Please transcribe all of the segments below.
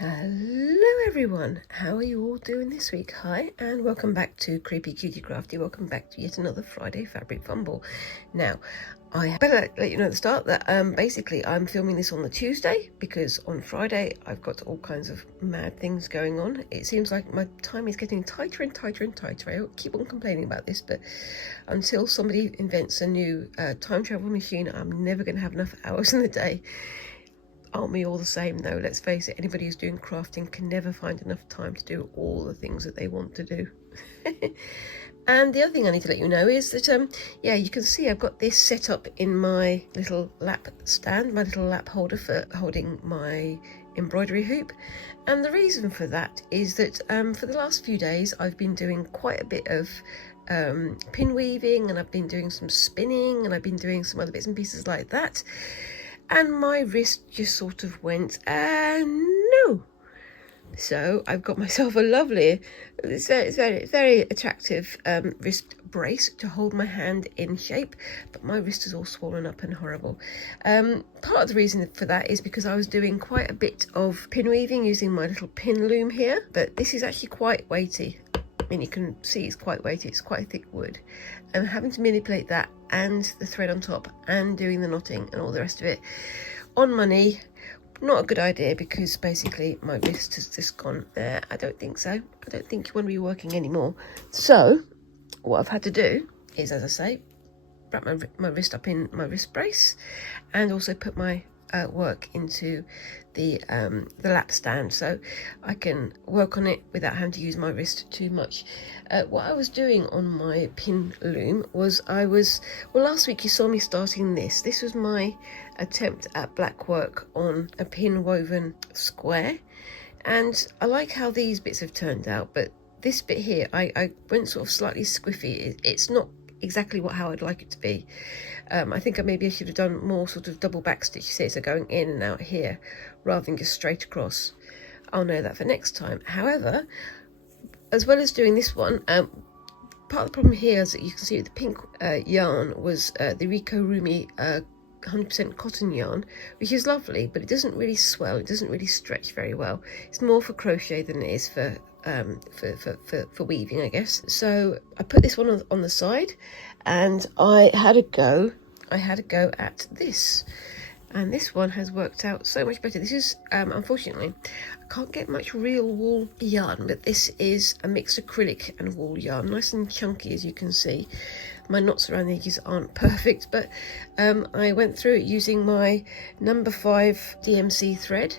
Hello everyone, how are you all doing this week? Hi and welcome back to Creepy Cutie Crafty. Welcome back to yet another Friday Fabric Fumble. Now, I better let you know at the start that basically I'm filming this on the Tuesday because on Friday I've got all kinds of mad things going on. It seems like my time is getting tighter and tighter and tighter. I keep on complaining about this, but until somebody invents a new time travel machine, I'm never going to have enough hours in the day. Aren't we all the same though? Let's face it, anybody who's doing crafting can never find enough time to do all the things that they want to do. And the other thing I need to let you know is that yeah, you can see I've got this set up in my little lap stand, my little lap holder for holding my embroidery hoop. And the reason for that is that for the last few days I've been doing quite a bit of pin weaving, and I've been doing some spinning, and I've been doing some other bits and pieces like that. And my wrist just sort of went, no. So I've got myself a lovely, it's very attractive wrist brace to hold my hand in shape, but my wrist is all swollen up and horrible. Part of the reason for that is because I was doing quite a bit of pin weaving using my little pin loom here, but this is actually quite weighty. I mean, you can see it's quite weighty, it's quite thick wood. And having to manipulate that and the thread on top and doing the knotting and all the rest of it on my knee, not a good idea, because basically my wrist has just gone, I don't think so. I don't think you want to be working anymore. So what I've had to do is, as I say, wrap my wrist up in my wrist brace and also put my work into the lap stand, so I can work on it without having to use my wrist too much. What I was doing on my pin loom was last week you saw me starting this. This was my attempt at black work on a pin woven square, and I like how these bits have turned out, but this bit here I went sort of slightly squiffy. It's not exactly how I'd like it to be. I think maybe I should have done more sort of double back stitches here, so going in and out here rather than just straight across. I'll know that for next time. However, as well as doing this one, part of the problem here is that you can see the pink yarn was the Rico Rumi 100% cotton yarn, which is lovely, but it doesn't really swell, it doesn't really stretch very well. It's more for crochet than it is for weaving, I guess. So I put this one on the side, and I had a go at this, and this one has worked out so much better. This is unfortunately I can't get much real wool yarn, but this is a mixed acrylic and wool yarn, nice and chunky, as you can see. My knots around the edges aren't perfect, but I went through it using my number 5 DMC thread,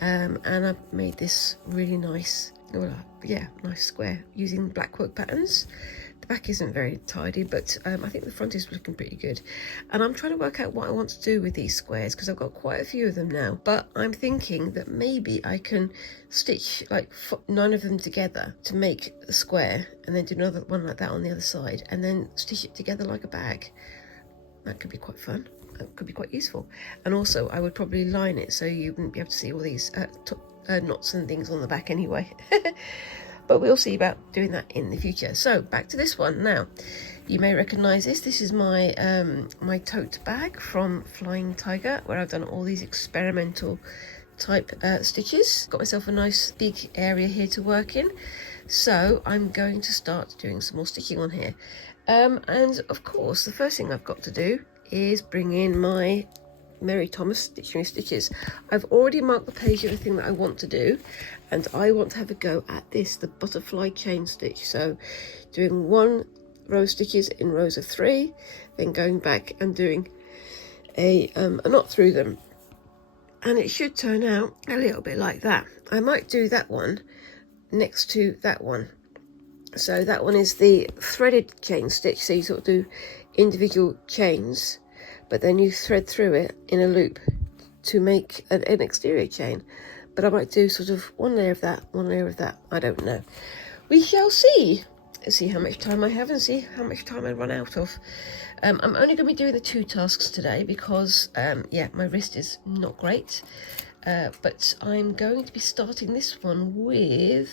and I made this really nice, nice square using black work patterns. The back isn't very tidy, but I think the front is looking pretty good. And I'm trying to work out what I want to do with these squares, because I've got quite a few of them now. But I'm thinking that maybe I can stitch like 9 of them together to make the square, and then do another one like that on the other side, and then stitch it together like a bag. That could be quite fun. That could be quite useful. And also I would probably line it so you wouldn't be able to see all these knots and things on the back anyway. But we'll see about doing that in the future. So back to this one now. You may recognize this. This is my my tote bag from Flying Tiger, where I've done all these experimental type stitches. Got myself a nice big area here to work in, so I'm going to start doing some more stitching on here. And of course the first thing I've got to do is bring in my Mary Thomas Stationery Stitches. I've already marked the page of everything that I want to do, and I want to have a go at this, the butterfly chain stitch. So doing 1 row of stitches in rows of 3, then going back and doing a knot through them, and it should turn out a little bit like that. I might do that one next to that one. So that one is the threaded chain stitch, so you sort of do individual chains, but then you thread through it in a loop to make an exterior chain. But I might do sort of 1 layer of that, 1 layer of that. I don't know. We shall see. See how much time I have and see how much time I run out of. I'm only going to be doing the 2 tasks today because, yeah, my wrist is not great. But I'm going to be starting this one with...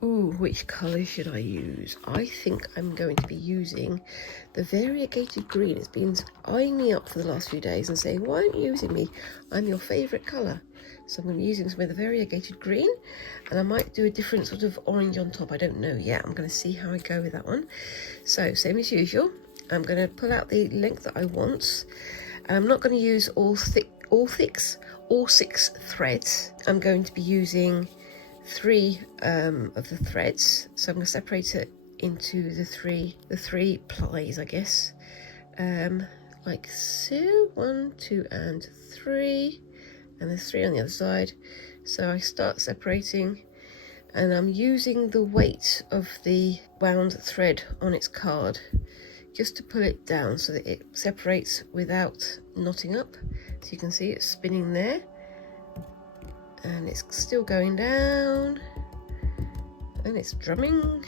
Ooh, which colour should I use? I think I'm going to be using the variegated green. It's been eyeing me up for the last few days and saying, why aren't you using me? I'm your favourite colour. So I'm going to be using some of the variegated green, and I might do a different sort of orange on top. I don't know yet. I'm going to see how I go with that one. So same as usual, I'm going to pull out the length that I want. And I'm not going to use all 6 threads. I'm going to be using 3 of the threads. So I'm going to separate it into the three plies, I guess. Like so, 1, 2, and 3, and there's 3 on the other side. So I start separating, and I'm using the weight of the wound thread on its card just to pull it down so that it separates without knotting up. So you can see it's spinning there, and it's still going down, and it's drumming.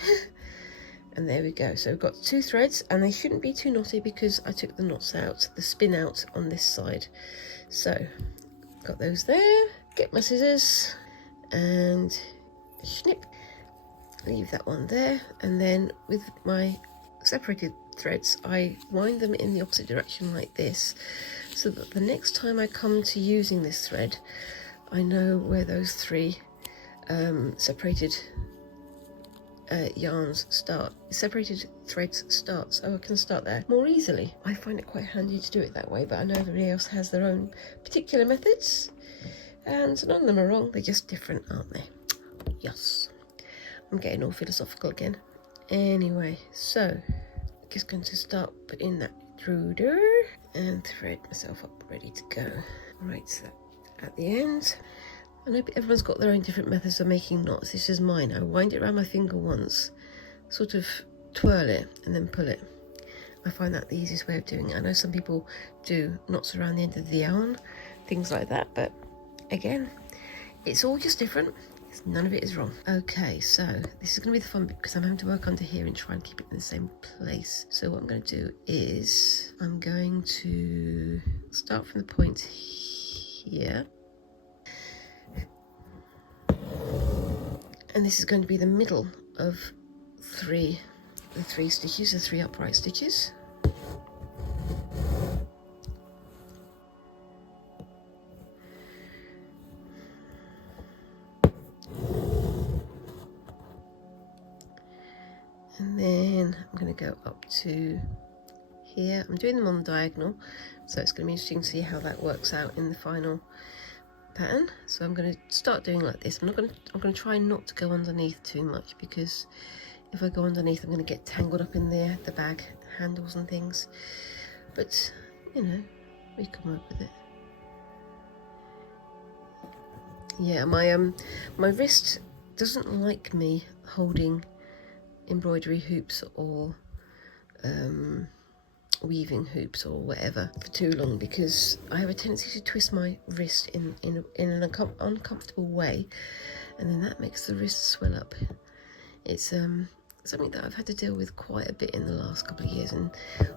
And there we go. So we've got 2 threads, and they shouldn't be too knotty because I took the knots out, the spin out on this side. So got those there. Get my scissors and snip, leave that one there, and then with my separated threads I wind them in the opposite direction like this, so that the next time I come to using this thread I know where those 3 separated separated threads start, so I can start there more easily. I find it quite handy to do it that way, but I know everybody else has their own particular methods, and none of them are wrong, they're just different, aren't they? Yes. I'm getting all philosophical again. Anyway, so just going to start putting that through there and thread myself up ready to go. Right, so at the end, I know everyone's got their own different methods of making knots. This is mine. I wind it around my finger once, sort of twirl it, and then pull it. I find that the easiest way of doing it. I know some people do knots around the end of the yarn, things like that, but again, it's all just different. None of it is wrong. Okay, so this is going to be the fun bit because I'm having to work under here and try and keep it in the same place. So what I'm going to do is I'm going to start from the point here. And this is going to be the middle of the 3 stitches, the 3 upright stitches. And then I'm going to go up to here. I'm doing them on the diagonal, so it's going to be interesting to see how that works out in the final pattern. So I'm going to start doing like this. I'm going to try not to go underneath too much, because if I go underneath I'm going to get tangled up in there, the bag handles and things, but you know, we can work with it. Yeah, my wrist doesn't like me holding embroidery hoops or weaving hoops or whatever for too long, because I have a tendency to twist my wrist in an uncomfortable way, and then that makes the wrist swell up. It's something that I've had to deal with quite a bit in the last couple of years, and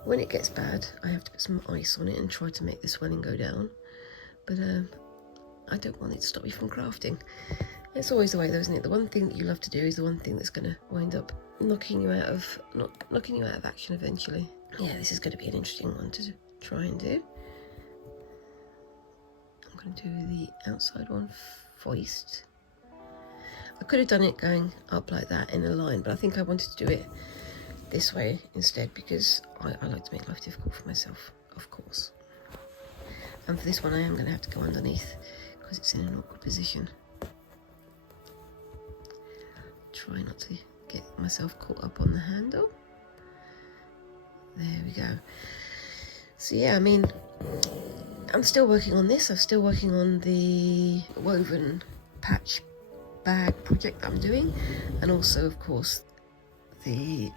when it gets bad I have to put some ice on it and try to make the swelling go down, but I don't want it to stop me from crafting. It's always the way though, isn't it? The one thing that you love to do is the one thing that's going to wind up knocking you out of action eventually. Yeah, this is going to be an interesting one to try and do. I'm going to do the outside one first. I could have done it going up like that in a line, but I think I wanted to do it this way instead, because I like to make life difficult for myself, of course. And for this one I am going to have to go underneath because it's in an awkward position. Try not to get myself caught up on the handle. There we go. So yeah, I mean, I'm still working on this. I'm still working on the woven patch bag project that I'm doing, and also of course the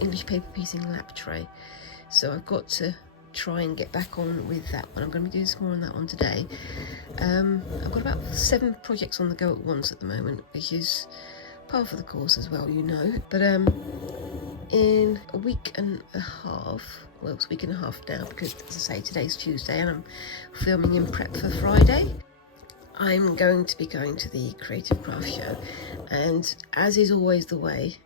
English paper piecing lap tray. So I've got to try and get back on with that one. I'm going to be doing some more on that one today. I've got about 7 projects on the go at once at the moment, which is par for the course as well, you know. But in a week and a half, well, it's a week and a half now, because as I say, today's Tuesday and I'm filming in prep for Friday, I'm going to be going to the Creative Craft Show. And as is always the way,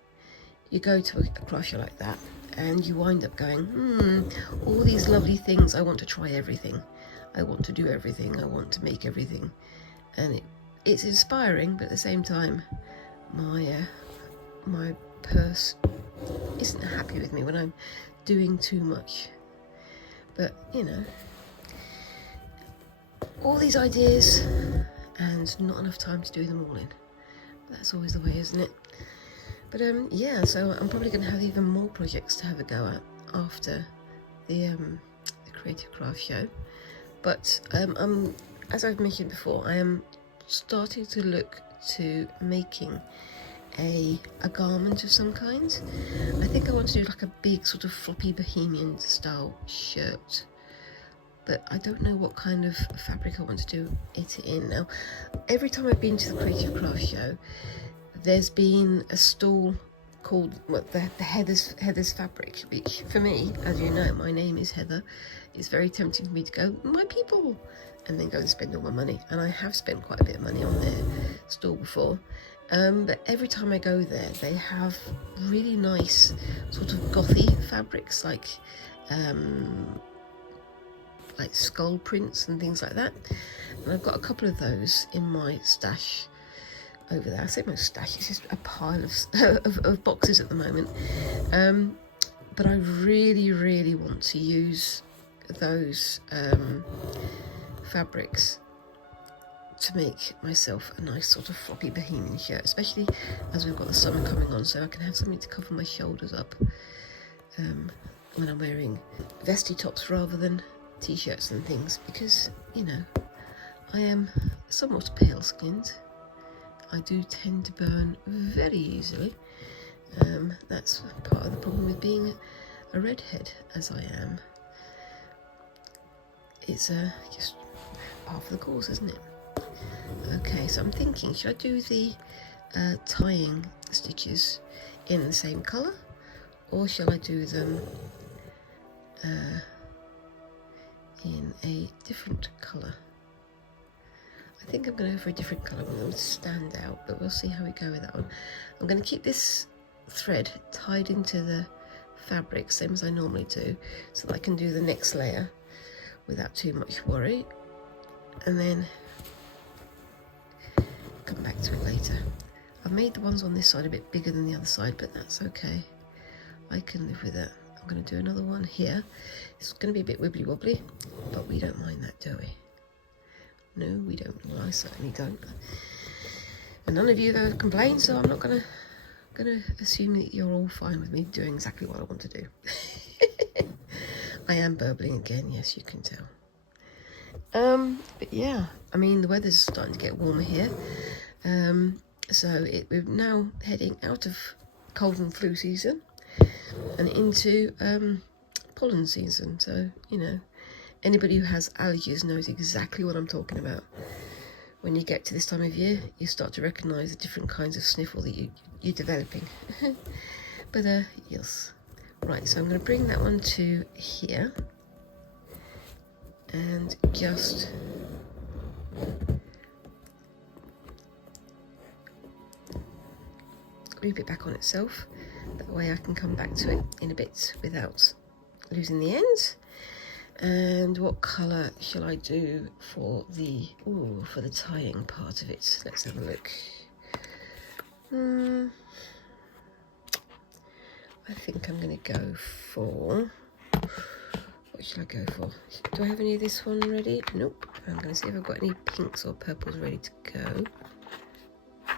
you go to a craft show like that and you wind up going, all these lovely things, I want to try everything. I want to do everything, I want to make everything, and it's inspiring, but at the same time my purse isn't happy with me when I'm doing too much. But you know, all these ideas and not enough time to do them all in. That's always the way, isn't it? But yeah, so I'm probably going to have even more projects to have a go at after the Creative Craft Show. But as I've mentioned before, I am starting to look to making a garment of some kind. I think I want to do like a big sort of floppy bohemian style shirt, but I don't know what kind of fabric I want to do it in. Now, every time I've been to the Creative Craft Show, there's been a stall called the Heather's Fabric, which for me, as you know, my name is Heather. It's very tempting for me to go, my people, and then go and spend all my money. And I have spent quite a bit of money on their stall before. But every time I go there, they have really nice sort of gothy fabrics, like skull prints and things like that. And I've got a couple of those in my stash over there. I say my stash, it's just a pile of boxes at the moment. But I really want to use those fabrics to make myself a nice sort of floppy bohemian shirt, especially as we've got the summer coming on, so I can have something to cover my shoulders up when I'm wearing vesty tops rather than t-shirts and things, because you know, I am somewhat pale skinned. I do tend to burn very easily. That's part of the problem with being a redhead as I am. It's just part of the course, isn't it? Okay, so I'm thinking, should I do the tying stitches in the same colour, or shall I do them in a different colour? I think I'm going to go for a different colour. I'm going to stand out, but we'll see how we go with that one. I'm going to keep this thread tied into the fabric, same as I normally do, so that I can do the next layer without too much worry, and then come back to it later. I've made the ones on this side a bit bigger than the other side, but that's okay. I can live with that. I'm going to do another one here. It's going to be a bit wibbly wobbly, but we don't mind that, do we? No, we don't. Well, I certainly don't. And none of you have ever complained, so I'm not going to assume that you're all fine with me doing exactly what I want to do. I am burbling again, yes, you can tell. But yeah, I mean, the weather's starting to get warmer here. So we're now heading out of cold and flu season and into pollen season. So, you know, anybody who has allergies knows exactly what I'm talking about. When you get to this time of year, you start to recognise the different kinds of sniffle that you're developing. But yes. Right, so I'm going to bring that one to here and just loop it back on itself. That way I can come back to it in a bit without losing the ends. And what colour shall I do for the tying part of it? Let's have a look. I think I'm going to go for, what should I go for? Do I have any of this one ready? Nope. I'm going to see if I've got any pinks or purples ready to go.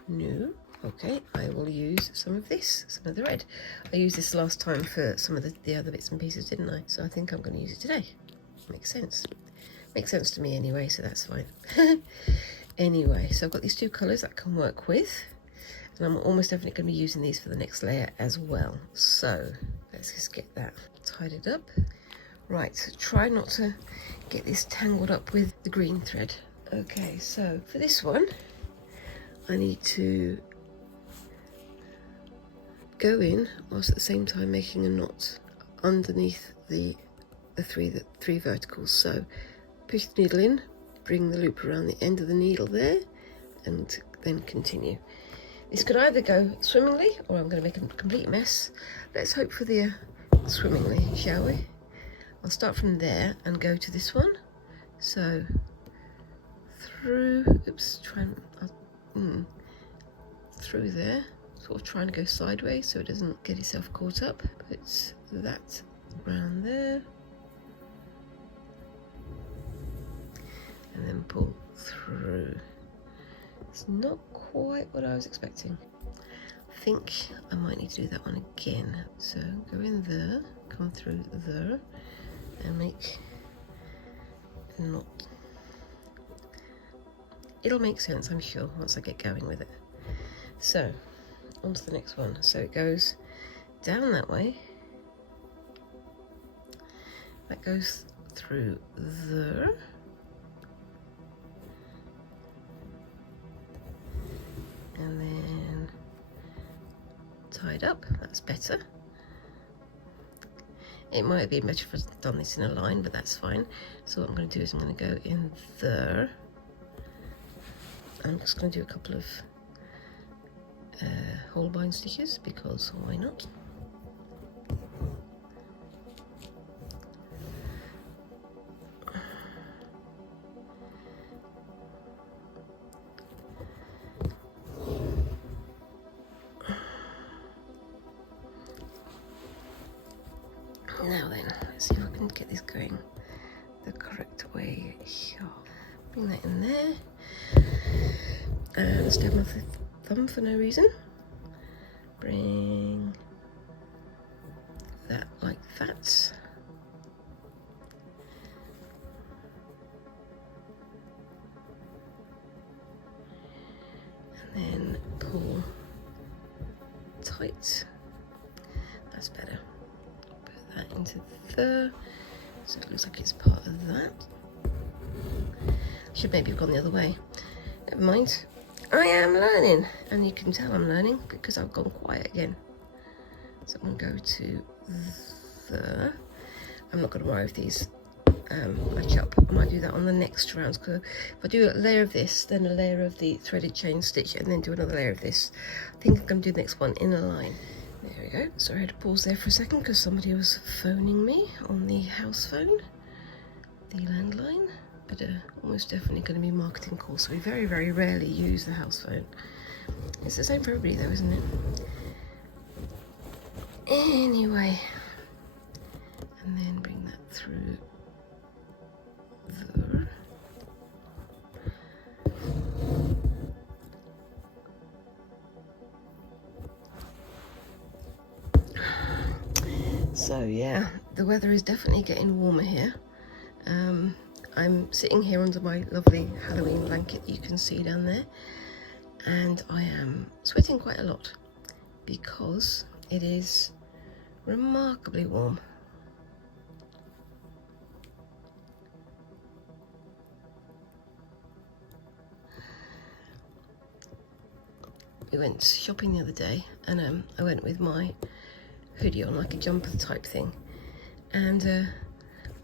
No. Okay, I will use some of this, some of the red. I used this last time for some of the other bits and pieces, didn't I? So I think I'm going to use it today. Makes sense. Makes sense to me anyway, so that's fine. Anyway, so I've got these two colours that I can work with. And I'm almost definitely going to be using these for the next layer as well. So let's just get that tidied up. Right, so try not to get this tangled up with the green thread. Okay, so for this one, I need to go in whilst at the same time making a knot underneath the three verticals. So push the needle in, bring the loop around the end of the needle there, and then continue. This could either go swimmingly, or I'm going to make a complete mess. Let's hope for the swimmingly, shall we? I'll start from there and go to this one. So through, through there, sort of trying to go sideways so it doesn't get itself caught up. Put that around there, and then pull through. It's not quite what I was expecting. I think I might need to do that one again. So go in there, come through there, and make a knot. It'll make sense, I'm sure, once I get going with it. So on to the next one. So it goes down that way, that goes through there, and then tied up. That's better. It might have been better if I'd done this in a line, but that's fine. So what I'm going to do is I'm going to go in there. I'm just going to do a couple of holbein stitches, because why not? Now then, let's see if I can get this going the correct way here. Bring that in there. And stab my thumb for no reason. Bring that like that. And then pull tight. That's better. Put that into there. So it looks like it's part of that. Should maybe have gone the other way. Never mind. I am learning, and you can tell I'm learning because I've gone quiet again. So I'm going to go to there. I'm not going to worry if these match up. I might do that on the next round, because if I do a layer of this, then a layer of the threaded chain stitch, and then do another layer of this, I think I'm going to do the next one in a line. There we go. Sorry, I had to pause there for a second because somebody was phoning me on the house phone, the landline. But almost definitely going to be a marketing call, so we very, very rarely use the house phone. It's the same for everybody though, isn't it? Anyway, and then bring that through there. So yeah, the weather is definitely getting warmer here. I'm sitting here under my lovely Halloween blanket you can see down there, and I am sweating quite a lot because it is remarkably warm. We went shopping the other day, and I went with my hoodie on, like a jumper type thing, and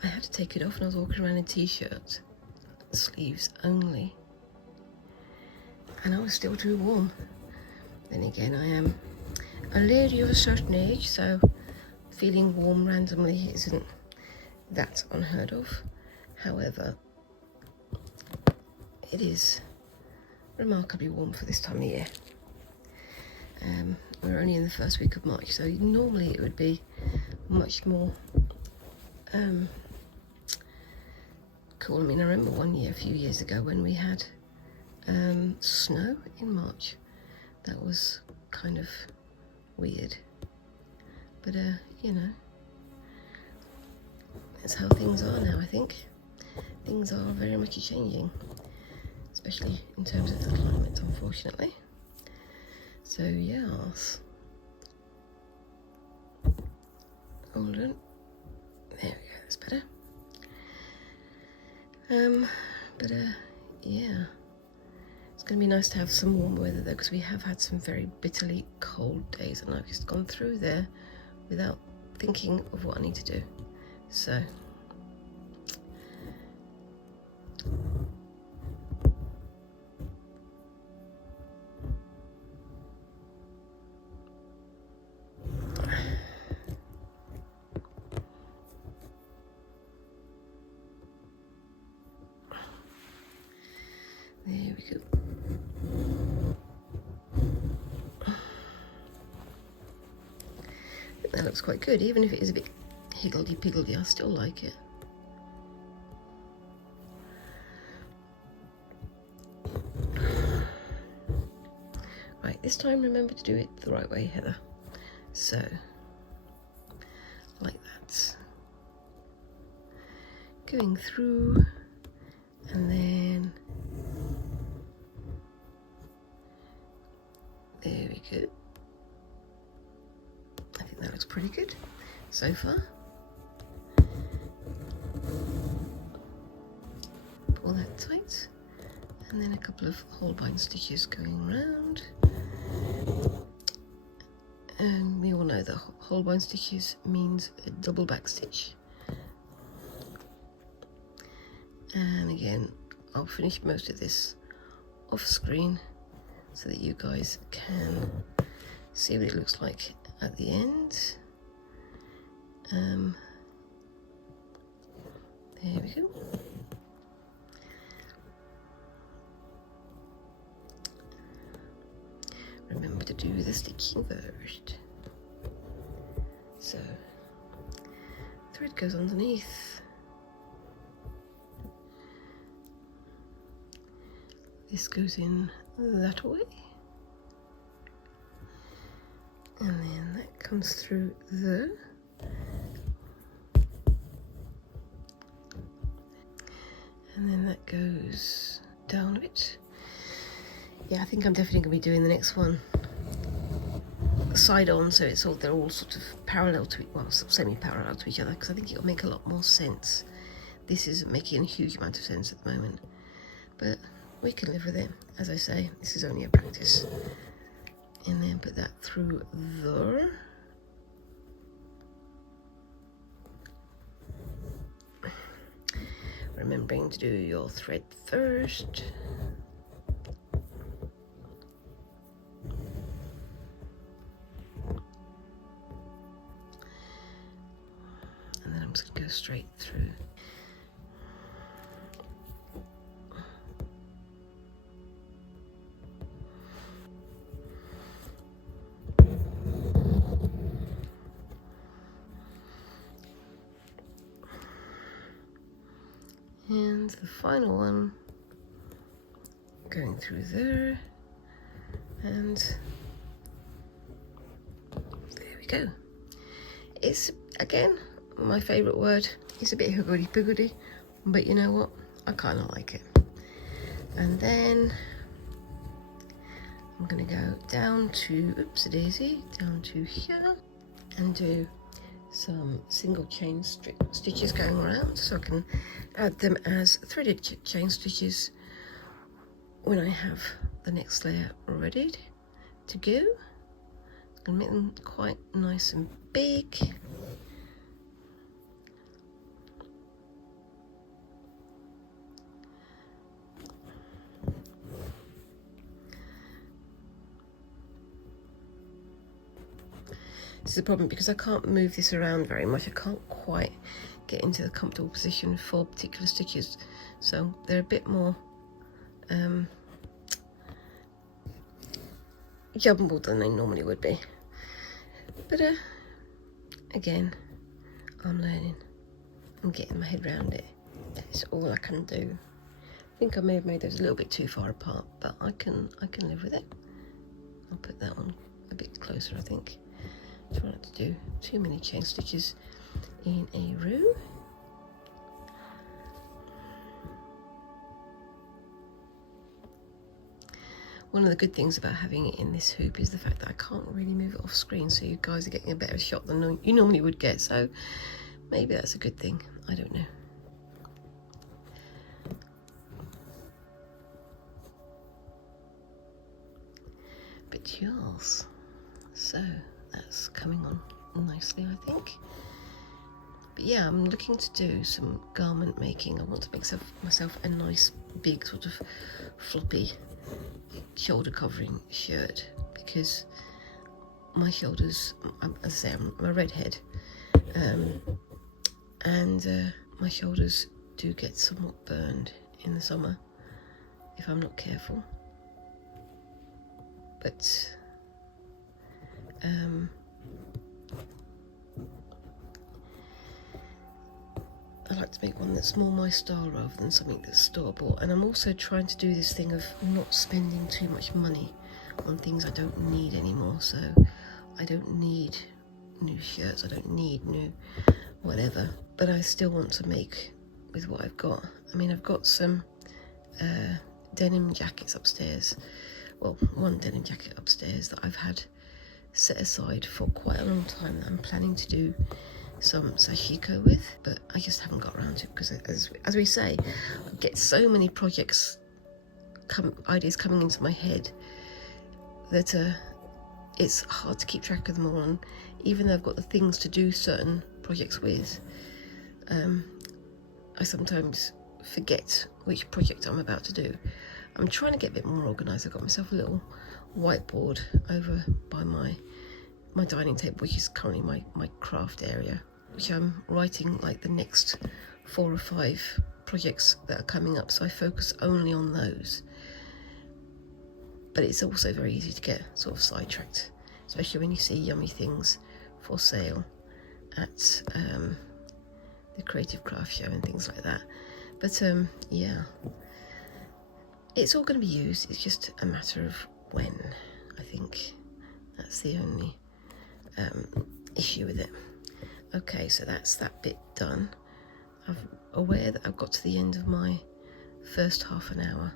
I had to take it off, and I was walking around in a t-shirt, sleeves only, and I was still too warm. Then again, I am a lady of a certain age, so feeling warm randomly isn't that unheard of. However, it is remarkably warm for this time of year. We're only in the first week of March, so normally it would be much more cool. I mean, I remember one year, a few years ago, when we had snow in March. That was kind of weird, but you know, that's how things are now. I think things are very much changing, especially in terms of the climate, unfortunately. So yes, hold on, there we go, that's better. But yeah, it's going to be nice to have some warm weather though, because we have had some very bitterly cold days, and I've just gone through there without thinking of what I need to do. So go. I think that looks quite good, even if it is a bit higgledy-piggledy, I still like it. Right, this time remember to do it the right way, Heather. So, like that. Going through, and then there we go. I think that looks pretty good so far. Pull that tight, and then a couple of holbein stitches going around. And we all know that holbein stitches means a double back stitch. And again, I'll finish most of this off screen so that you guys can see what it looks like at the end. There we go. Remember to do the stitching first. So, thread goes underneath. This goes in that way. And then that comes through there. And then that goes down a bit. Yeah, I think I'm definitely going to be doing the next one side on, so it's all, they're all sort of parallel to, well, semi-parallel to each other, because I think it'll make a lot more sense. This isn't making a huge amount of sense at the moment, but we can live with it. As I say, this is only a practice. And then put that through there. Remembering to do your thread first. And then I'm just going to go straight through. And the final one going through there, and there we go. It's, again, my favourite word. It's a bit higgledy-piggledy, but you know what? I kind of like it. And then I'm going to go down to, oopsie-daisy, down to here, and do some single chain stitches going around, so I can add them as threaded chain stitches when I have the next layer ready to go. I'm going to make them quite nice and big. This is a problem because I can't move this around very much. I can't quite get into the comfortable position for particular stitches, so they're a bit more jumbled than they normally would be. But again, I'm learning. I'm getting my head around it. That's all I can do. I think I may have made those a little bit too far apart, but I can live with it. I'll put that on a bit closer, I think. Try not to do too many chain stitches in a row. One of the good things about having it in this hoop is the fact that I can't really move it off screen, so you guys are getting a better shot than you normally would get, so maybe that's a good thing. I don't know. But yours. So that's coming on nicely, I think. But yeah, I'm looking to do some garment making. I want to make myself a nice big sort of floppy shoulder covering shirt, because my shoulders, as I say, I'm a redhead, and my shoulders do get somewhat burned in the summer, if I'm not careful. But I like to make one that's more my style rather than something that's store-bought. And I'm also trying to do this thing of not spending too much money on things I don't need anymore. So I don't need new shirts, I don't need new whatever, but I still want to make with what I've got. I mean, I've got some denim jackets upstairs, well, one denim jacket upstairs that I've had set aside for quite a long time that I'm planning to do some sashiko with, but I just haven't got around to it because, as we say, I get so many projects, ideas coming into my head that it's hard to keep track of them all. And even though I've got the things to do certain projects with, I sometimes forget which project I'm about to do. I'm trying to get a bit more organised. I've got myself a little whiteboard over by my dining table, which is currently my craft area, which I'm writing like the next 4 or 5 projects that are coming up, so I focus only on those. But it's also very easy to get sort of sidetracked, especially when you see yummy things for sale at the Creative Craft Show and things like that. But yeah, it's all going to be used. It's just a matter of when. I think that's the only issue with it. Okay, so that's that bit done. I'm aware that I've got to the end of my first half an hour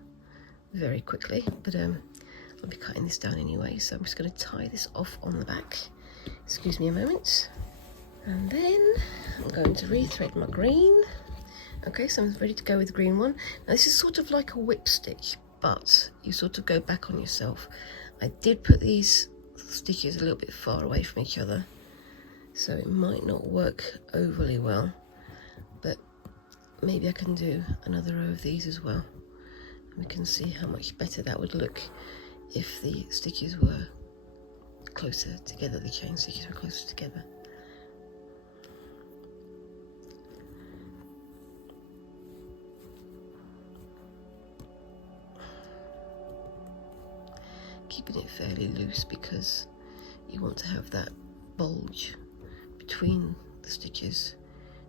very quickly, but I'll be cutting this down anyway, so I'm just going to tie this off on the back. Excuse me a moment. And then I'm going to rethread my green. Okay, so I'm ready to go with the green one. Now this is sort of like a whip stitch, but you sort of go back on yourself. I did put these stitches a little bit far away from each other, so it might not work overly well, but maybe I can do another row of these as well. We can see how much better that would look if the stitches were closer together, the chain stitches were closer together. Keeping it fairly loose because you want to have that bulge between the stitches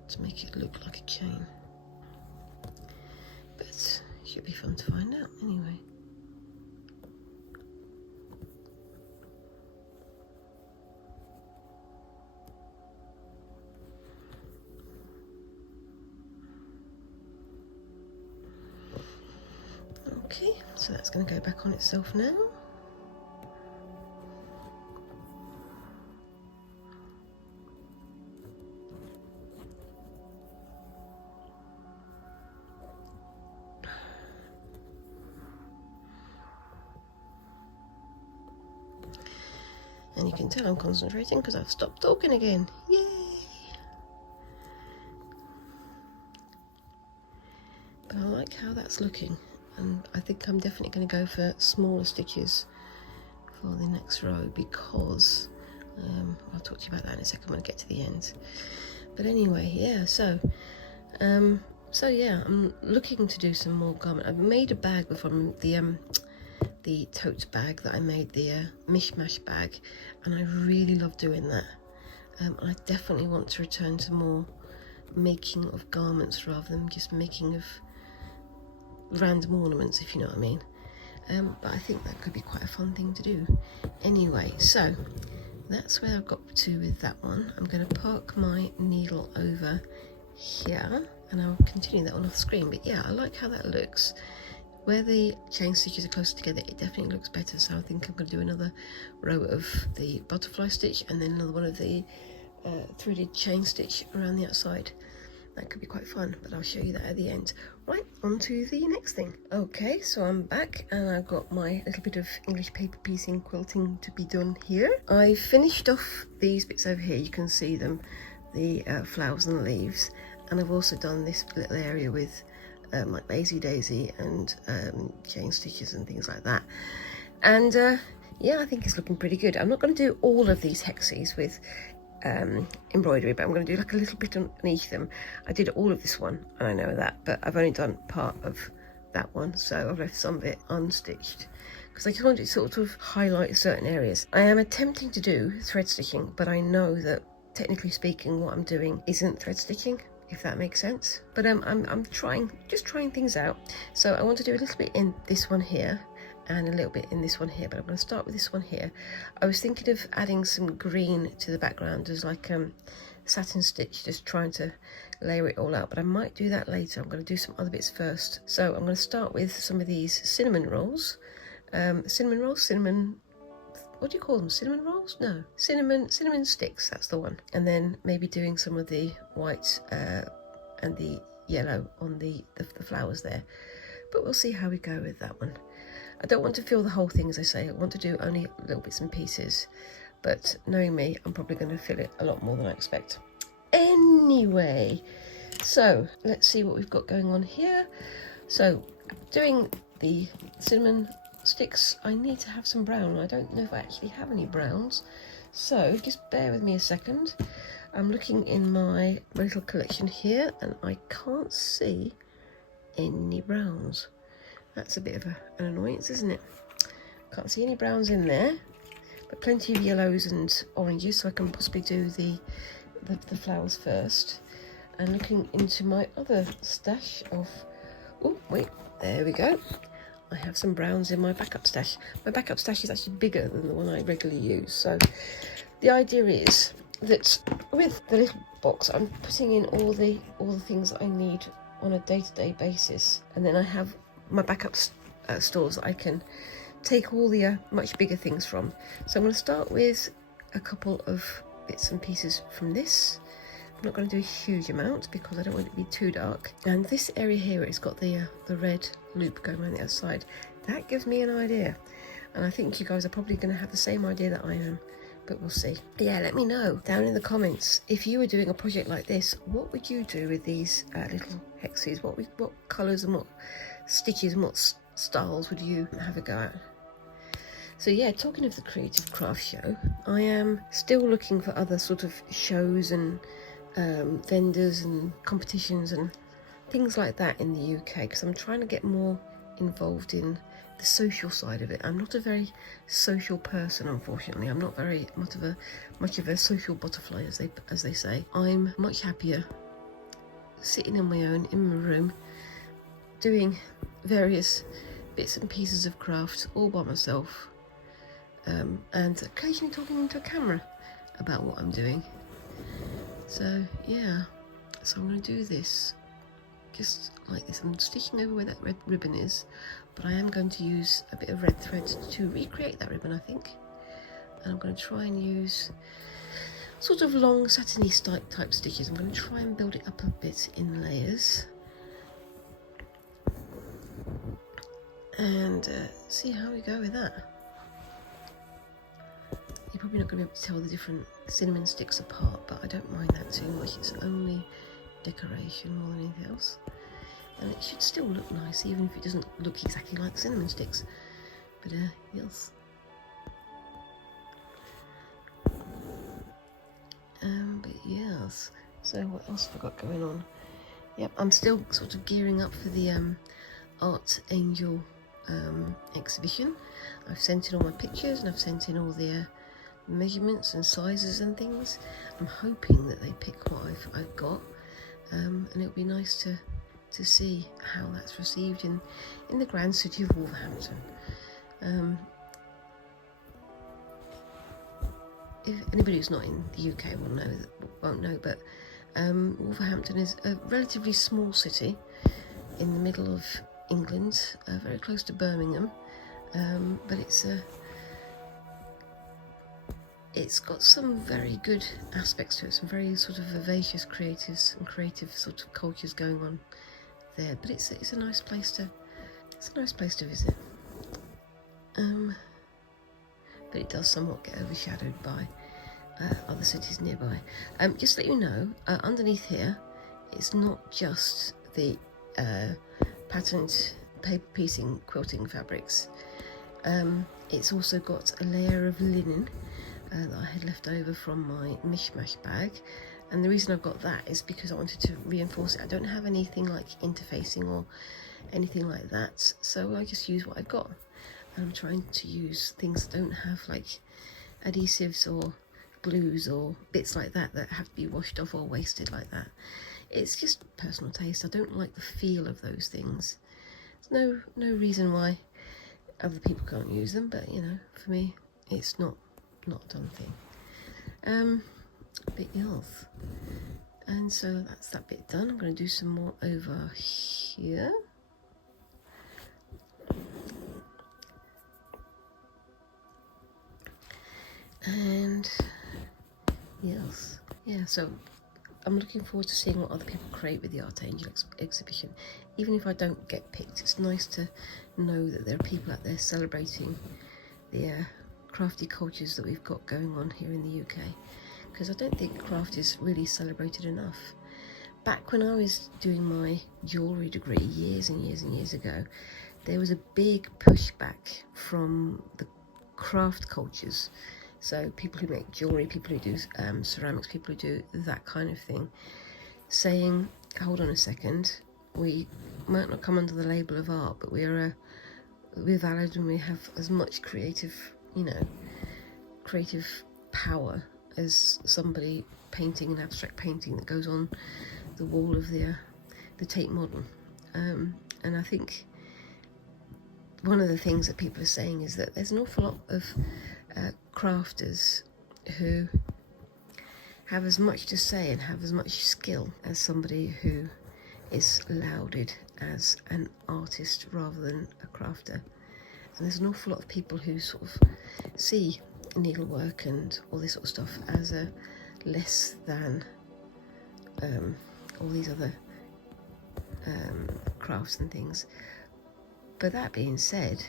to make it look like a chain. But it should be fun to find out anyway. Okay, so that's going to go back on itself now. And you can tell I'm concentrating because I've stopped talking again. Yay! But I like how that's looking, and I think I'm definitely going to go for smaller stitches for the next row because I'll talk to you about that in a second when I get to the end. But anyway, yeah, so yeah, I'm looking to do some more garment. I've made a bag before, the tote bag that I made, the mishmash bag, and I really love doing that. I definitely want to return to more making of garments rather than just making of random ornaments, if you know what I mean. But I think that could be quite a fun thing to do. Anyway, so that's where I've got to with that one. I'm going to park my needle over here and I'll continue that one off screen. But yeah, I like how that looks. Where the chain stitches are closer together, it definitely looks better. So I think I'm going to do another row of the butterfly stitch and then another one of the threaded chain stitch around the outside. That could be quite fun, but I'll show you that at the end. Right, on to the next thing. Okay, so I'm back and I've got my little bit of English paper piecing quilting to be done here. I finished off these bits over here, you can see them, the flowers and the leaves, and I've also done this little area with like daisy and chain stitches and things like that. And yeah, I think it's looking pretty good. I'm not going to do all of these hexes with embroidery, but I'm going to do like a little bit underneath them. I did all of this one and I know that, but I've only done part of that one, so I've left some of it unstitched because I just want to sort of highlight certain areas. I am attempting to do thread stitching, but I know that technically speaking what I'm doing isn't thread stitching, if that makes sense. But I'm just trying things out. So I want to do a little bit in this one here and a little bit in this one here, but I'm going to start with this one here. I was thinking of adding some green to the background as like satin stitch, just trying to layer it all out, but I might do that later. I'm going to do some other bits first. So I'm going to start with some of these cinnamon rolls. What do you call them? Cinnamon rolls? No, cinnamon sticks, that's the one. And then maybe doing some of the white and the yellow on the flowers there. But we'll see how we go with that one. I don't want to fill the whole thing, as I say. I want to do only little bits and pieces. But knowing me, I'm probably going to fill it a lot more than I expect. Anyway, so let's see what we've got going on here. So doing the cinnamon sticks, I need to have some brown. I don't know if I actually have any browns, so just bear with me a second. I'm looking in my little collection here and I can't see any browns. That's a bit of an annoyance, isn't it? Can't see any browns in there, but plenty of yellows and oranges, so I can possibly do the flowers first. And looking into my other stash of, oh wait, there we go. I have some browns in my backup stash. My backup stash is actually bigger than the one I regularly use. So the idea is that with the little box, I'm putting in all the things that I need on a day-to-day basis, and then I have my backup stores that I can take all the much bigger things from. So I'm going to start with a couple of bits and pieces from this. I'm not going to do a huge amount because I don't want it to be too dark. And this area here, it's got the red loop going around the outside. That gives me an idea, and I think you guys are probably going to have the same idea that I am, but we'll see. Yeah, let me know down in the comments if you were doing a project like this. What would you do with these little hexes? What colours and what stitches and what styles would you have a go at? So yeah, talking of the Creative Craft Show, I am still looking for other sort of shows and vendors and competitions and things like that in the UK, because I'm trying to get more involved in the social side of it. I'm not a very social person, unfortunately. I'm not very much of a social butterfly, as they say. I'm much happier sitting on my own in my room, doing various bits and pieces of craft all by myself, and occasionally talking into a camera about what I'm doing. So yeah, so I'm going to do this just like this. I'm stitching over where that red ribbon is, but I am going to use a bit of red thread to recreate that ribbon, I think. And I'm going to try and use sort of long satiny type stitches. I'm going to try and build it up a bit in layers and see how we go with that. You're probably not going to be able to tell the different cinnamon sticks apart, but I don't mind that too much. It's only decoration more than anything else, and it should still look nice even if it doesn't look exactly like cinnamon sticks. But yes. But yes, so what else have I got going on? Yep, I'm still sort of gearing up for the Art Angel exhibition. I've sent in all my pictures and I've sent in all the measurements and sizes and things. I'm hoping that they pick what I've got, and it'll be nice to see how that's received in the grand city of Wolverhampton. If anybody who's not in the UK won't know, but Wolverhampton is a relatively small city in the middle of England, very close to Birmingham, but it's got some very good aspects to it, some very sort of vivacious creatives and creative sort of cultures going on there. But it's a nice place to visit. But it does somewhat get overshadowed by other cities nearby. Just to let you know, underneath here, it's not just the patterned paper piecing quilting fabrics. It's also got a layer of linen that I had left over from my mishmash bag, and the reason I've got that is because I wanted to reinforce it. I don't have anything like interfacing or anything like that. So I just use what I've got. And I'm trying to use things that don't have like adhesives or glues or bits like that that have to be washed off or wasted like that. It's just personal taste. I don't like the feel of those things. There's no reason why other people can't use them, but you know, for me, it's not a done thing. Bit else. And so that's that bit done. I'm going to do some more over here. And yes, yeah, so I'm looking forward to seeing what other people create with the Art Angel exhibition. Even if I don't get picked, it's nice to know that there are people out there celebrating the crafty cultures that we've got going on here in the UK, because I don't think craft is really celebrated enough. Back when I was doing my jewellery degree years and years and years ago, there was a big pushback from the craft cultures. So people who make jewellery, people who do ceramics, people who do that kind of thing, saying, hold on a second, we might not come under the label of art, but we're valid and we have as much creative power as somebody painting an abstract painting that goes on the wall of the Tate Modern. And I think one of the things that people are saying is that there's an awful lot of crafters who have as much to say and have as much skill as somebody who is lauded as an artist rather than a crafter. And there's an awful lot of people who sort of see needlework and all this sort of stuff as a less than all these other crafts and things. But that being said,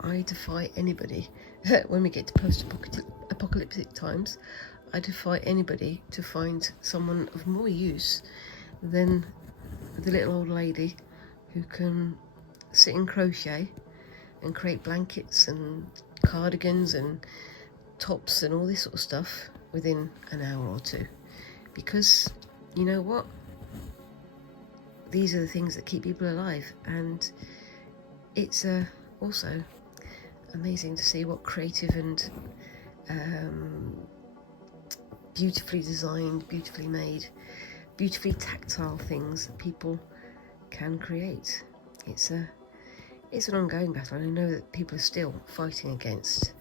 I defy anybody, when we get to post-apocalyptic times, I defy anybody to find someone of more use than the little old lady who can sit and crochet and create blankets and cardigans and tops and all this sort of stuff within an hour or two. Because, you know what? These are the things that keep people alive, and it's also amazing to see what creative and beautifully designed, beautifully made, beautifully tactile things that people can create. It's an ongoing battle, and I know that people are still fighting against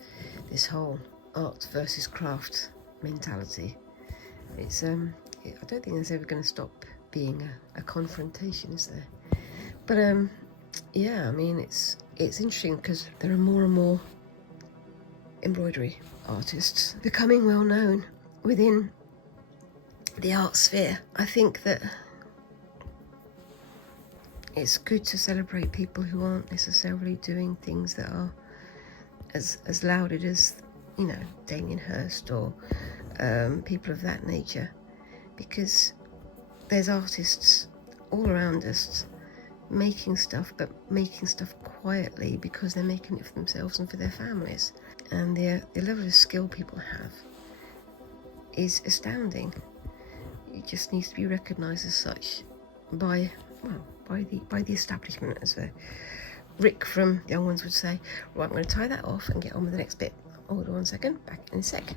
this whole art versus craft mentality. It's I don't think there's ever going to stop being a confrontation, is there? But yeah, I mean, it's interesting because there are more and more embroidery artists becoming well known within the art sphere. I think that it's good to celebrate people who aren't necessarily doing things that are as lauded as, you know, Damien Hirst or people of that nature, because there's artists all around us making stuff, but making stuff quietly because they're making it for themselves and for their families. And the level of skill people have is astounding. It just needs to be recognised as such by the establishment, as Rick from The Young Ones would say. Right, I'm going to tie that off and get on with the next bit. Hold on one second, back in a sec.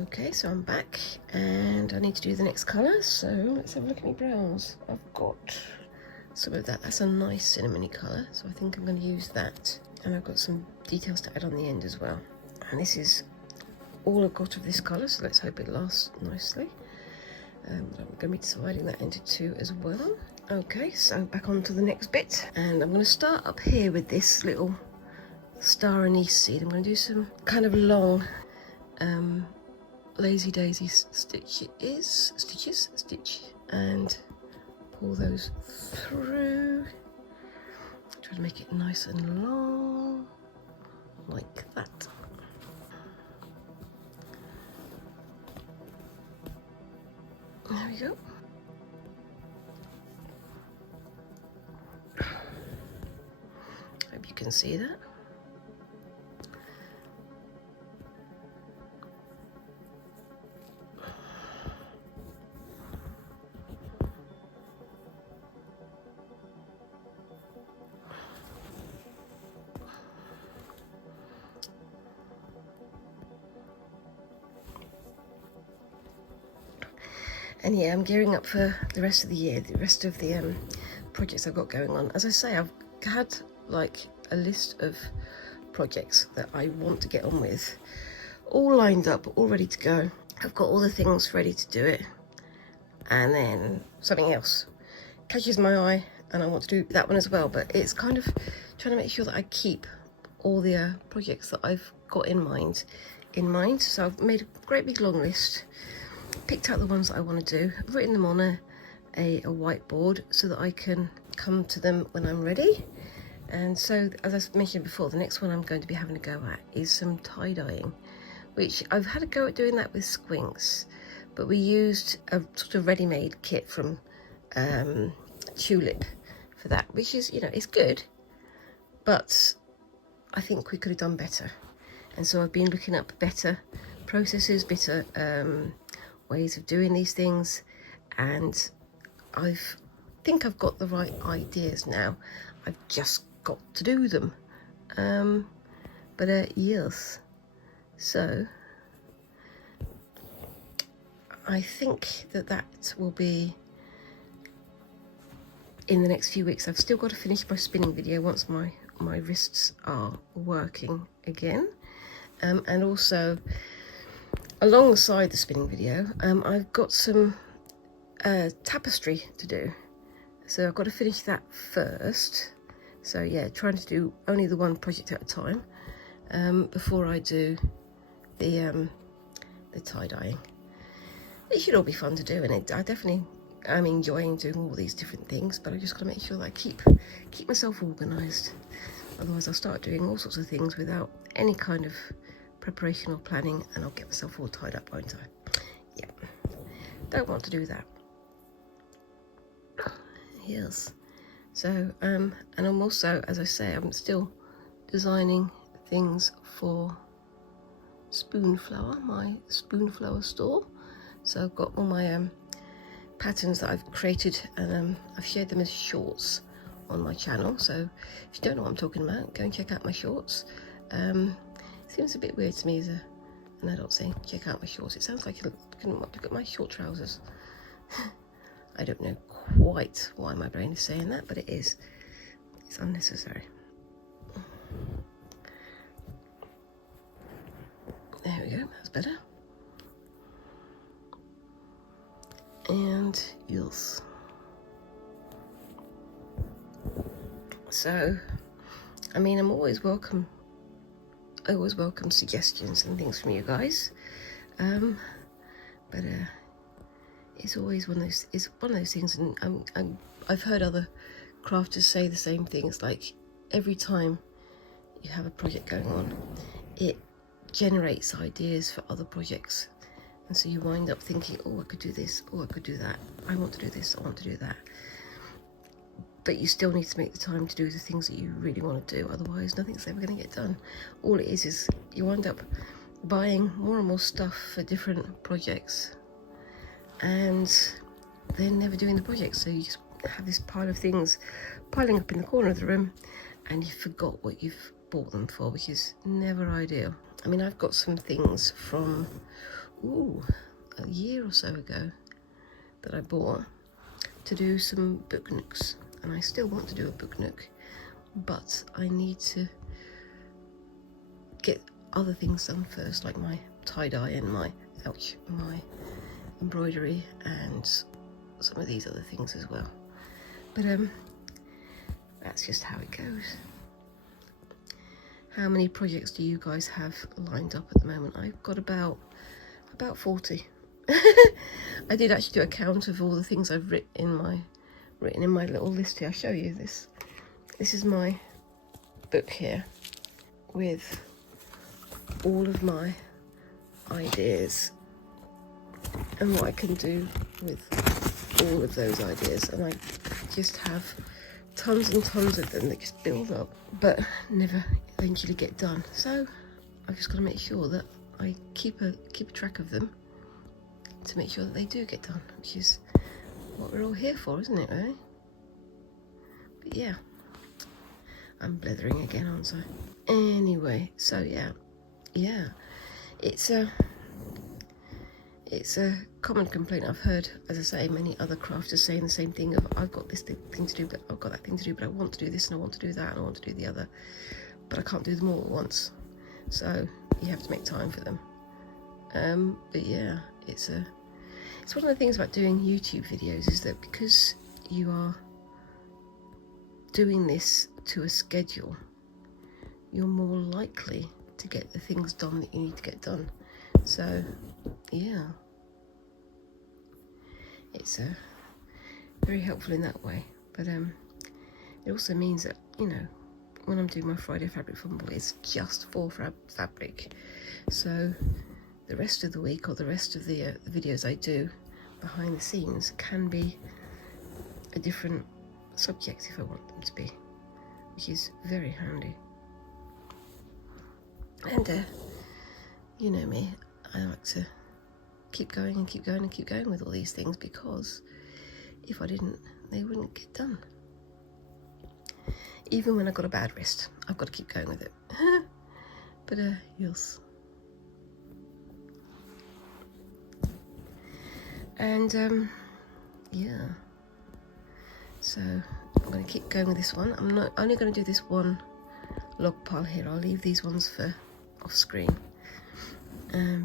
Okay, so I'm back and I need to do the next colour, so let's have a look at my browns. I've got some of that. That's a nice cinnamony colour, so I think I'm going to use that. And I've got some details to add on the end as well. And this is all I've got of this colour, so let's hope it lasts nicely. I'm going to be dividing that into two as well. Okay, so back on to the next bit, and I'm going to start up here with this little star anise seed. I'm going to do some kind of long lazy daisy stitches, and pull those through. Try to make it nice and long, like that. There we go. Hope you can see that. And yeah, I'm gearing up for the rest of the year, the rest of the projects I've got going on. As I say, I've had like a list of projects that I want to get on with, all lined up, all ready to go. I've got all the things ready to do it, and then something else catches my eye and I want to do that one as well. But it's kind of trying to make sure that I keep all the projects that I've got in mind. So I've made a great big long list, picked out the ones that I want to do, written them on a whiteboard so that I can come to them when I'm ready. And so, as I mentioned before, the next one I'm going to be having a go at is some tie-dyeing, which I've had a go at doing that with squinks, but we used a sort of ready-made kit from Tulip for that, which is, you know, it's good, but I think we could have done better. And so I've been looking up better processes, better ways of doing these things, and I think I've got the right ideas now. I've just got to do them. Yes. So I think that will be in the next few weeks. I've still got to finish my spinning video once my wrists are working again. And also, alongside the spinning video, I've got some tapestry to do. So I've got to finish that first. So yeah, trying to do only the one project at a time before I do the tie-dyeing. It should all be fun to do, and I'm enjoying doing all these different things, but I just got to make sure that I keep myself organised. Otherwise I'll start doing all sorts of things without any kind of preparation or planning, and I'll get myself all tied up, won't I? Yeah, don't want to do that. Yes. So and I'm also, as I say, I'm still designing things for Spoonflower, my Spoonflower store. So I've got all my patterns that I've created, and I've shared them as shorts on my channel. So if you don't know what I'm talking about, go and check out my shorts. Seems a bit weird to me as an adult saying check out my shorts. It sounds like look at my short trousers. I don't know quite why my brain is saying that, but it is. It's unnecessary. There we go, that's better. And yes. So, I mean, I always welcome suggestions and things from you guys. But it's always one of those things, and I've heard other crafters say the same things. Like, every time you have a project going on, it generates ideas for other projects, and so you wind up thinking, oh, I could do this, oh, I could do that, I want to do this, I want to do that. But you still need to make the time to do the things that you really want to do, otherwise nothing's ever going to get done. All it is you wind up buying more and more stuff for different projects and then never doing the project. So you just have this pile of things piling up in the corner of the room, and you forgot what you've bought them for, which is never ideal. I mean, I've got some things from a year or so ago that I bought to do some book nooks, and I still want to do a book nook, but I need to get other things done first, like my tie-dye and my embroidery and some of these other things as well. But that's just how it goes. How many projects do you guys have lined up at the moment? I've got about 40. I did actually do a count of all the things I've written in my little list here. I'll show you this. This is my book here with all of my ideas and what I can do with all of those ideas, and I just have tons and tons of them that just build up but never eventually get done. So I've just got to make sure that I keep a track of them to make sure that they do get done, which is what we're all here for, isn't it, really? But yeah, I'm blethering again, aren't I? Anyway, so yeah, it's it's a common complaint I've heard, as I say, many other crafters saying the same thing of, I've got this thing to do, but I've got that thing to do, but I want to do this and I want to do that and I want to do the other, but I can't do them all at once. So you have to make time for them. But yeah, it's one of the things about doing YouTube videos, is that because you are doing this to a schedule, you're more likely to get the things done that you need to get done. So yeah, it's very helpful in that way. But it also means that, you know, when I'm doing my Friday Fabric Fumble, it's just for fabric. So the rest of the week, or the rest of the videos I do behind the scenes, can be a different subject if I want them to be, which is very handy. And you know me, I like to keep going and keep going and keep going with all these things, because if I didn't, they wouldn't get done. Even when I've got a bad wrist, I've got to keep going with it. But yes. And yeah, so I'm going to keep going with this one. I'm not only going to do this one log pile here. I'll leave these ones for off screen,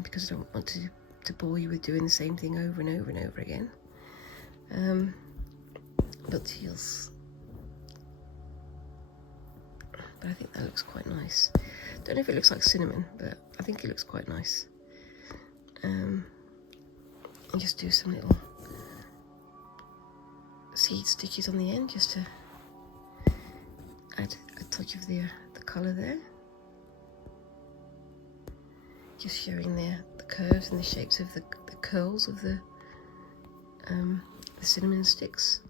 because I don't want to bore you with doing the same thing over and over and over again. But yes, but I think that looks quite nice. Don't know if it looks like cinnamon, but I think it looks quite nice. And just do some little seed stitches on the end, just to add a touch of the colour there. Just showing the curves and the shapes of the curls of the cinnamon sticks.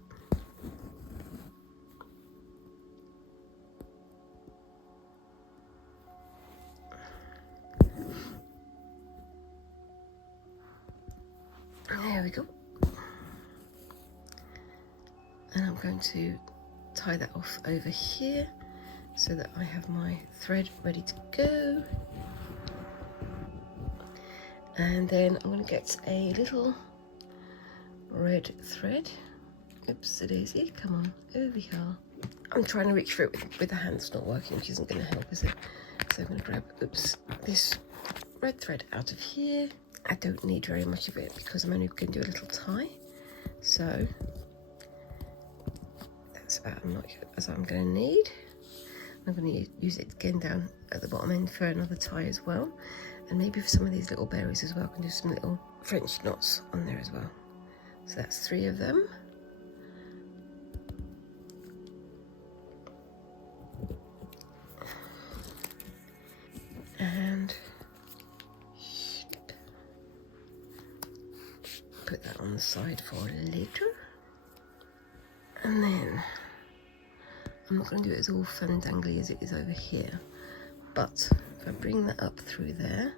There we go. And I'm going to tie that off over here so that I have my thread ready to go. And then I'm going to get a little red thread. Oops, a daisy, come on, over here. I'm trying to reach for it with the hand, it's not working, which isn't going to help, is it? So I'm going to grab, this red thread out of here. I don't need very much of it because I'm only going to do a little tie. So that's about as much as I'm going to need. I'm going to use it again down at the bottom end for another tie as well. And maybe for some of these little berries as well, I can do some little French knots on there as well. So that's 3 of them. And put that on the side for later. And then I'm not going to do it as all fun and dangly as it is over here, but if I bring that up through there,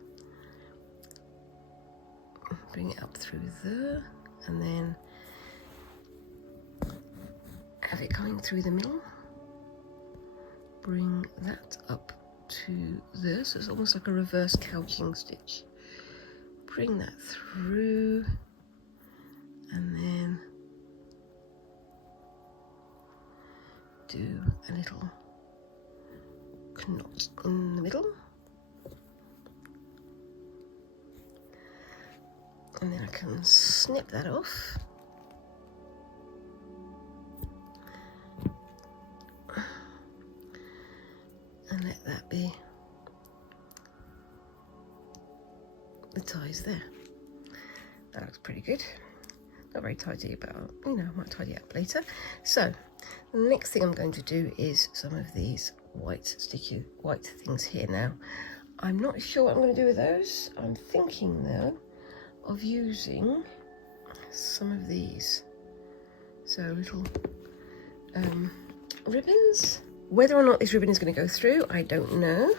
bring it up through there, and then have it coming through the middle, bring that up to there, so it's almost like a reverse couching stitch. Bring that through, and then do a little knot in the middle, and then I can snip that off. And let that be the ties there. That looks pretty good. Not very tidy, but you know, I might tidy it up later. So the next thing I'm going to do is some of these sticky white things here. Now, I'm not sure what I'm going to do with those. I'm thinking though of using some of these, so little ribbons. Whether or not this ribbon is going to go through, I don't know.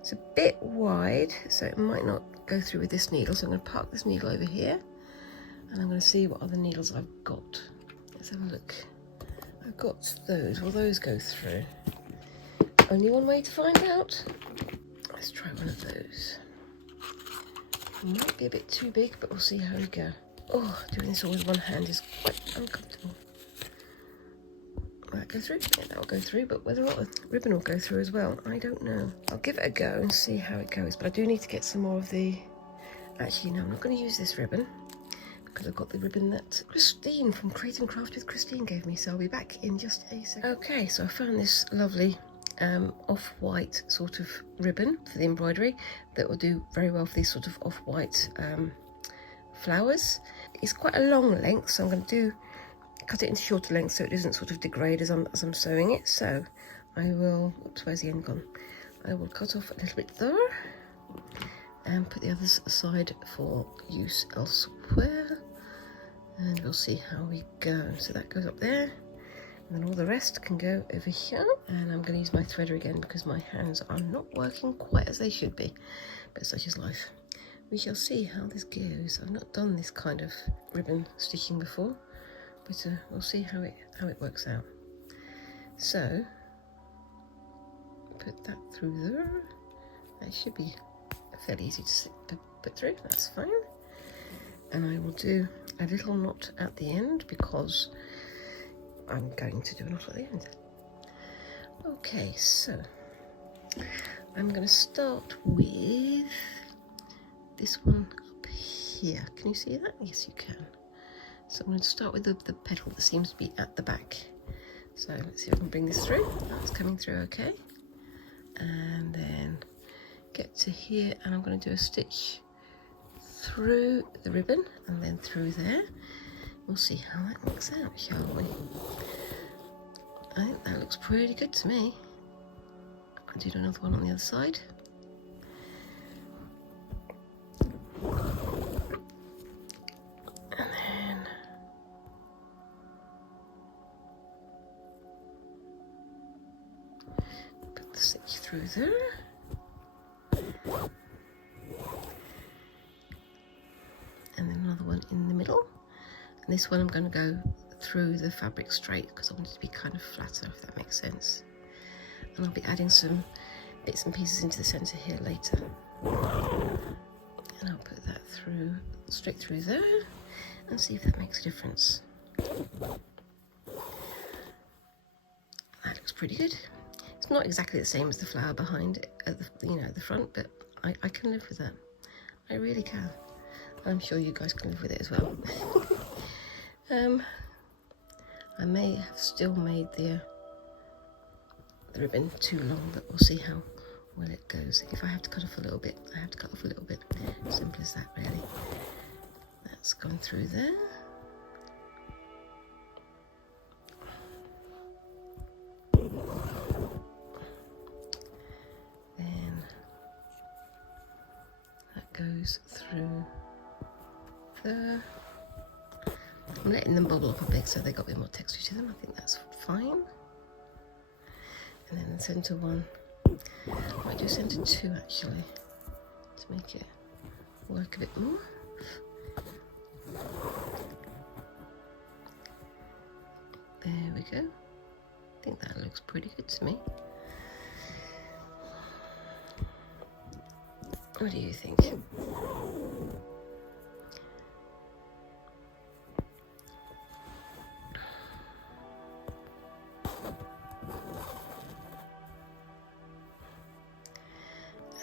It's a bit wide, so it might not go through with this needle. So I'm going to park this needle over here, and I'm going to see what other needles I've got. Let's have a look. I've got those. Will those go through? Only one way to find out. Let's try one of those. Might be a bit too big, but we'll see how we go. Oh, doing this all with one hand is quite uncomfortable. Will that go through? Yeah, that'll go through, but whether or not the ribbon will go through as well, I don't know. I'll give it a go and see how it goes, but I do need to get some more of the... Actually, no, I'm not going to use this ribbon because I've got the ribbon that Christine from Create and Craft with Christine gave me, so I'll be back in just a second. Okay, so I found this lovely off-white sort of ribbon for the embroidery that will do very well for these sort of off-white flowers. It's quite a long length, so I'm going to cut it into shorter lengths so it doesn't sort of degrade as I'm sewing it. So I will, oops, where's the end gone? I will cut off a little bit there and put the others aside for use elsewhere, and we'll see how we go. So that goes up there, and then all the rest can go over here. And I'm going to use my threader again because my hands are not working quite as they should be, but such is life. We shall see how this goes. I've not done this kind of ribbon stitching before, but we'll see how it works out. So put that through there. That should be fairly easy to put through. That's fine. And I will do a little knot at the end because I'm going to do a knot at the end. Okay, so I'm going to start with this one up here. Can you see that? Yes, you can. So I'm going to start with the petal that seems to be at the back. So let's see if I can bring this through. That's coming through okay. And then get to here, and I'm going to do a stitch through the ribbon and then through there. We'll see how that works out, shall we? I think that looks pretty good to me. I'll do another one on the other side. And then put the stitch through there. And then another one in the middle. And this one I'm going to go through the fabric straight because I want it to be kind of flatter, if that makes sense. And I'll be adding some bits and pieces into the centre here later. And I'll put that through, straight through there, and see if that makes a difference. That looks pretty good. It's not exactly the same as the flower behind it at the front, but I can live with that. I really can. I'm sure you guys can live with it as well. I may have still made the ribbon too long, but we'll see how well it goes. If I have to cut off a little bit, I have to cut off a little bit. Simple as that, really. That's gone through there. Then that goes through there. I'm letting them bubble up a bit so they've got a bit more texture to them. I think that's fine. And then the centre one, I might do centre two actually, to make it work a bit more. There we go. I think that looks pretty good to me. What do you think?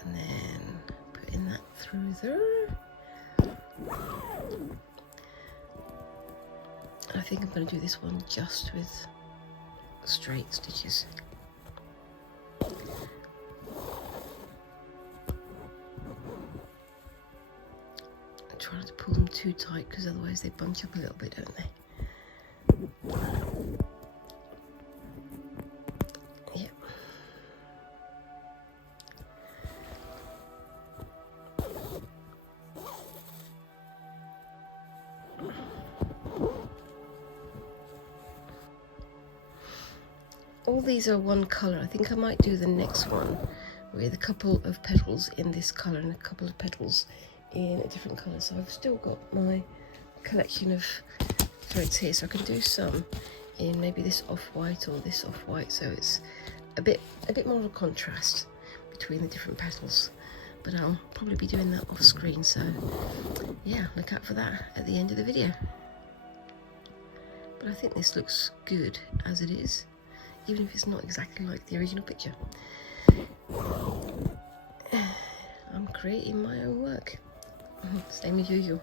And then putting that through there. I think I'm going to do this one just with straight stitches. Try not to pull them too tight because otherwise they bunch up a little bit, don't they? Yep. All these are one colour. I think I might do the next one with a couple of petals in this colour and a couple of petals in a different colour. So I've still got my collection of threads here, so I can do some in maybe this off-white or this off-white, so it's a bit more of a contrast between the different petals. but I'll probably be doing that off screen, so yeah, look out for that at the end of the video. But I think this looks good as it is, even if it's not exactly like the original picture. I'm creating my own work, same as usual.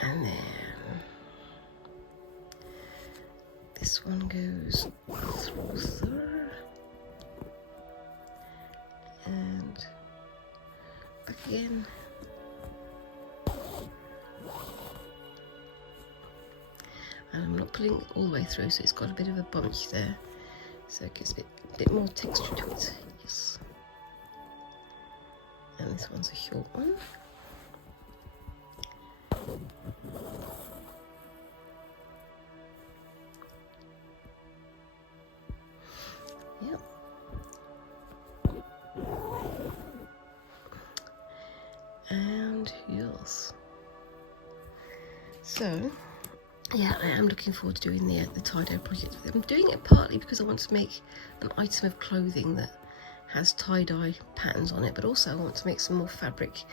And then this one goes through and back again. And I'm not pulling it all the way through, so it's got a bit of a bunch there, so it gets a bit more texture to it. Yes. And this one's a short one. Yep. And yes. So yeah, I am looking forward to doing the tie-dye project. I'm doing it partly because I want to make an item of clothing that has tie-dye patterns on it, but also I want to make some more fabric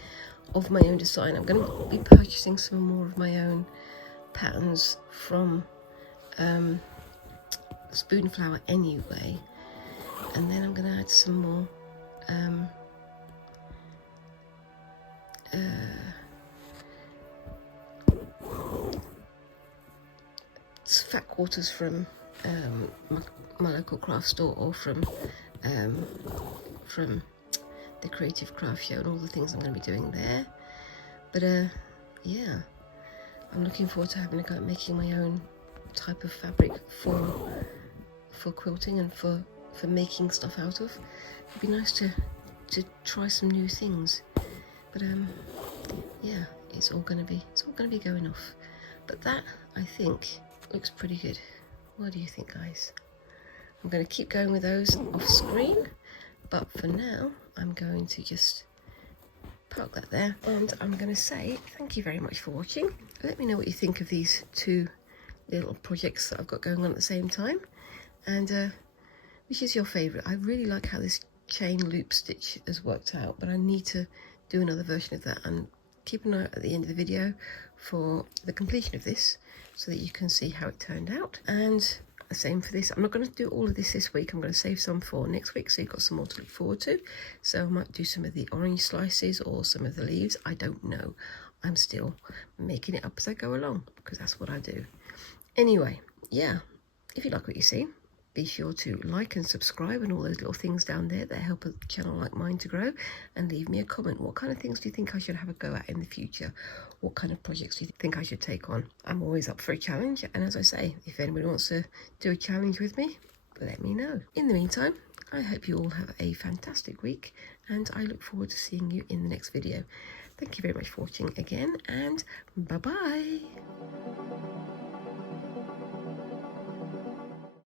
of my own design. I'm going to be purchasing some more of my own patterns from Spoonflower anyway, and then I'm going to add some more fat quarters from my local craft store, or from the Creative Craft Show, and all the things I'm going to be doing there. But yeah, I'm looking forward to having a go at making my own type of fabric for quilting and for making stuff out of. It'd be nice to try some new things. But yeah, it's all gonna be going off. But that, I think, looks pretty good. What do you think, guys? I'm going to keep going with those off screen, but for now I'm going to just park that there, and I'm going to say thank you very much for watching. Let me know what you think of these two little projects that I've got going on at the same time, and which is your favourite. I really like how this chain loop stitch has worked out, but I need to do another version of that, and keep an eye out at the end of the video for the completion of this so that you can see how it turned out. And the same for this. I'm not going to do all of this week. I'm going to save some for next week, so you've got some more to look forward to. So I might do some of the orange slices or some of the leaves. I don't know. I'm still making it up as I go along, because that's what I do. Anyway, yeah, if you like what you see, be sure to like and subscribe and all those little things down there that help a channel like mine to grow, and leave me a comment. What kind of things do you think I should have a go at in the future? What kind of projects do you think I should take on? I'm always up for a challenge, and as I say, if anybody wants to do a challenge with me, let me know. In the meantime, I hope you all have a fantastic week, and I look forward to seeing you in the next video. Thank you very much for watching again, and bye-bye.